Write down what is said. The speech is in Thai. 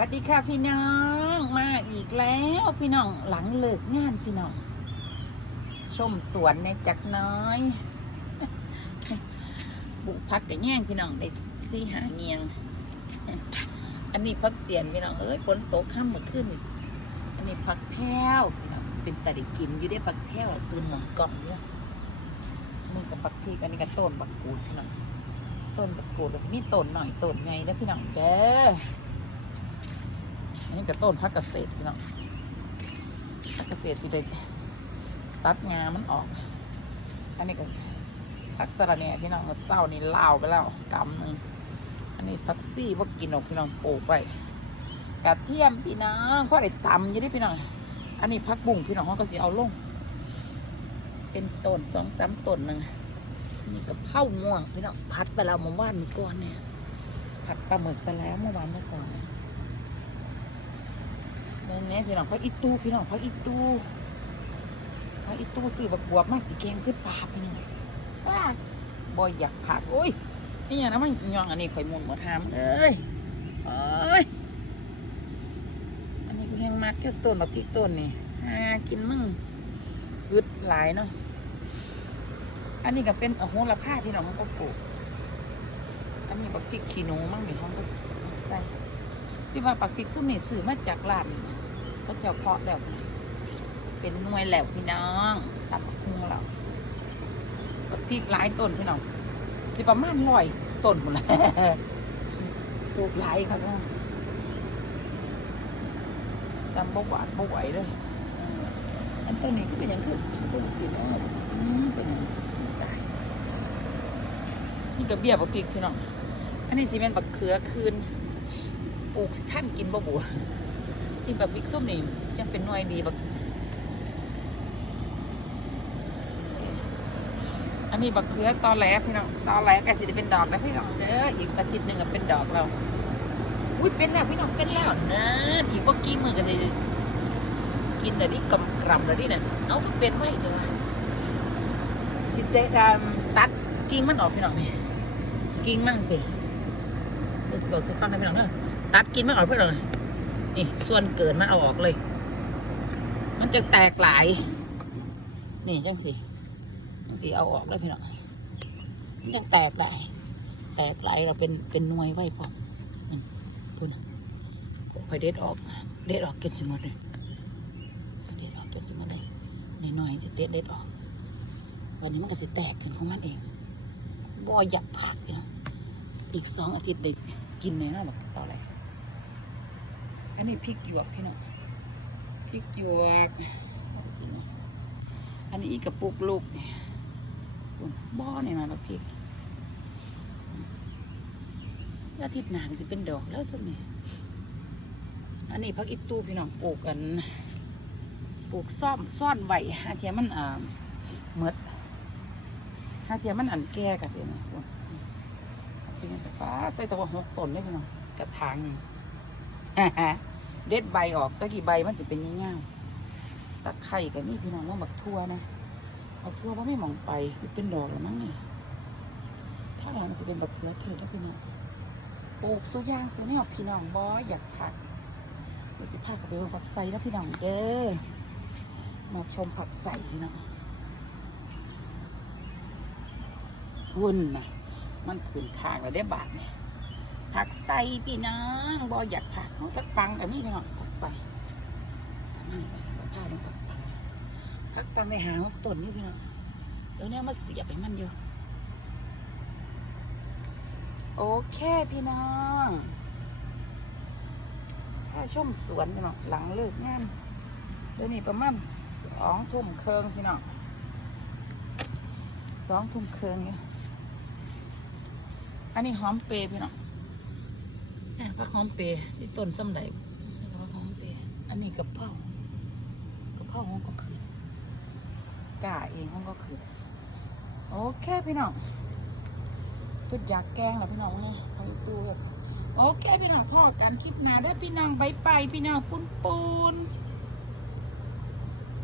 วัสดีค่ะพี่น้องมาอีกแล้วพี่น้องหลังเลิกงานพี่น้อง ชมสวนในจักน้อย บุพักแต่แง่งพี่น้องได้ซี่หาเงียง อันนี้พักเสียนพี่น้องเอ้ยฝนตกข้ามมาขึ้นอันนี้พักแพ้วพี่น้องเป็นตะด้กินอยู่ได้พักแพ้วซื้อหมองกล่องเนี่ยมึงกับพักพี่อันนี้ก็ต้นบักกูดพี่น้องต้นบักกูดก็จะมีต้นหน่อยต้นไงนะพี่น้องเด้อ อันนี้ก็ต้นพักเกษตรพี่น้องพักเกษตรสิได้ตัดงามันออก อันนี้ก็พักสระแหน่พี่น้องมาเศร้านี่เล่าวไปแล้วกำหนึ่งอันนี้พักซี่พวกกินออกพี่น้องปลูกไว้กระเทียมพี่น้องเพราะได้ตำอยังได้พี่น้องอันนี้พักบุ้งพี่น้องเขาก็สิเอาลง เป็นต้นสองสามต้นหนึ่งอันนี่ก็เผาม่วงพี่น้องพัดไปแล้วเมื่อวานนี้ก่อนเนี่ย ผัดปลาหมึกไปแล้วเมื่อวานเมื่อก่อนเนี่ย แม่นแน่พี่น้องพักอีตู้พี่น้องพักอีตู้พักอีตู้ซื้อบักบวบมาสีแกงใส่ปลาพี่น้องว้าบ่อยากผักโอ้ยนี่อย่างนั้นมันยองอันนี้ข่อยมุนหมดหามเอ้ยเอ้ยอันนี้ก็แห้งมักแค่ต้นบักพริกต้นนี่หากินมั่งอึดหลายเนาะอันนี้ก็เป็นโอ้โหละผ้าพี่น้องมันก็ปลูกอันนี้บักพริกขี้หนูมั่งมีห้องก็ใส่ที่ว่าปักพริกซุ่มนี่ซื้อมาจากร้าน ก็เจ้าเพาะแล้ว เป็นหน่วยแล้วพี่น้องตัดพุงเราปักพริกหลายต้นพี่น้องสิประมาณร้อยต้นหมดเลยปลูกหลายครับน้องจำบ่หวานบ่ไหวเลยอันต้นนี้ก็เป็นอย่างคือต้นสีน้องอืมเป็นอย่างตายนี่ก็เบี้ยปักพริกพี่น้องอันนี้สิเป็นบักเขือคืนปลูกท่านกินบ่บัว ที่แบบบิ๊กส้มนี่ยังเป็นหน่วยดีแบบอันนี้บักเขือตอแหลพี่น้องตอแหลก็สิได้เป็นดอกแล้วพี่น้องเด้ออีกอาทิตย์หนึ่งก็เป็นดอกเราอุ้ยเป็นแล้วพี่น้องเป็นแล้วนะอีกว่ากี่มือกันเลยกินแต่นี่กำกรำแล้วนี่เนี่ยเอาก็เป็นไว้เดี๋ยวสิเจการตัดกิ่งมันออกพี่น้องนี่กิ่งมั่งสิเดี๋ยวสิบอกสุฟังนะพี่น้องเนอะตัดกินไม่ออกเพื่อนเลย นี่ส่วนเกินมันเอาออกเลย มันจะแตกหลาย นี่จังสิจังสิเอาออกเลยพี่น้องมันยังแตกหลาย แตกหลายเราเป็นเป็นหน่วยไว้พร้อมนั่นพูนค่อยเด็ดออก เด็ดออกเก็บสมดเลยเด็ดออกเก็บสมดเลยนี่หน่อยจะเด็ดเด็ดออก วันนี้มันก็สิแตกขึ้นของมันเองบ่อยากผักพี่น้องอีกสองอาทิตย์ได้กินแน่นอนหรอกต่ออะไร อันนี้พริกหยวกพี่น้องพริกหยวก อันนี้อีกกระปุกลูกเนี่ยบ่อเนี่ยมาแบบพริกอาทิตย์หน้าก็จะเป็นดอกแล้วสักนี่อันนี้พักอีตู้พี่น้องปลูกกัน ปลูกซ่อมซ่อนไหว้ฮาเทียมันอ่าเมดฮาเทียมันอันแก่กันเลยนะเป็นไงแต่ฟ้าใส่ตัวหกต้นได้พี่น้องกระถางนึ่ง เด็ดใบออกตะกี้ใบมันสิเป็นย่างๆตะไคร่กับนี่พี่น้องว่าบักทั่วนะเอาทั่วว่าไม่มองไปสิเป็นดอกหรือมั้งนี่ถ้าเรามันจะเป็นบักเขือเทศแล้วพี่น้องปลูกสุยางสุนี่ออกพี่น้องบออยากผักเดี๋ยวสิพาเขาไปเบิ่งผักใส่แล้วพี่น้องเด้อมาชมผักใส่พี่น้องหุ่นนะมันขืนคางแล้วได้บาทเนี่ย ผักใส่พี่น้องบออยากผักเขาผักปังแต่นี่พี่น้องผักปังผ้ามันผักปังผักปังไปหาต้นนี่พี่น้องเดี๋ยวเนี้มาเสียบไปมันอยู่โอเคพี่น้องถ้าชมสวนพี่น้องหลังเลิกงานเดี๋ยวนี้ประมาณสองทุ่มเคืองพี่น้องสองทุ่มเคืองอยู่อันนี้หอมเปรย์พี่น้อง ผักหอมเปรย์ที่ต้นจำได้นี่ก็ผักหอมเปรย์อันนี้กระเพรากระเพราหองก็คือก้าเองหองก็คือ โอเคพี่น้องก็อยากแกงแหละพี่น้องเนี่ยไปตู้โอเคพี่น้องพ่อกันคลิปหน้าได้พี่น้องใบไปพี่น้องปุนปุน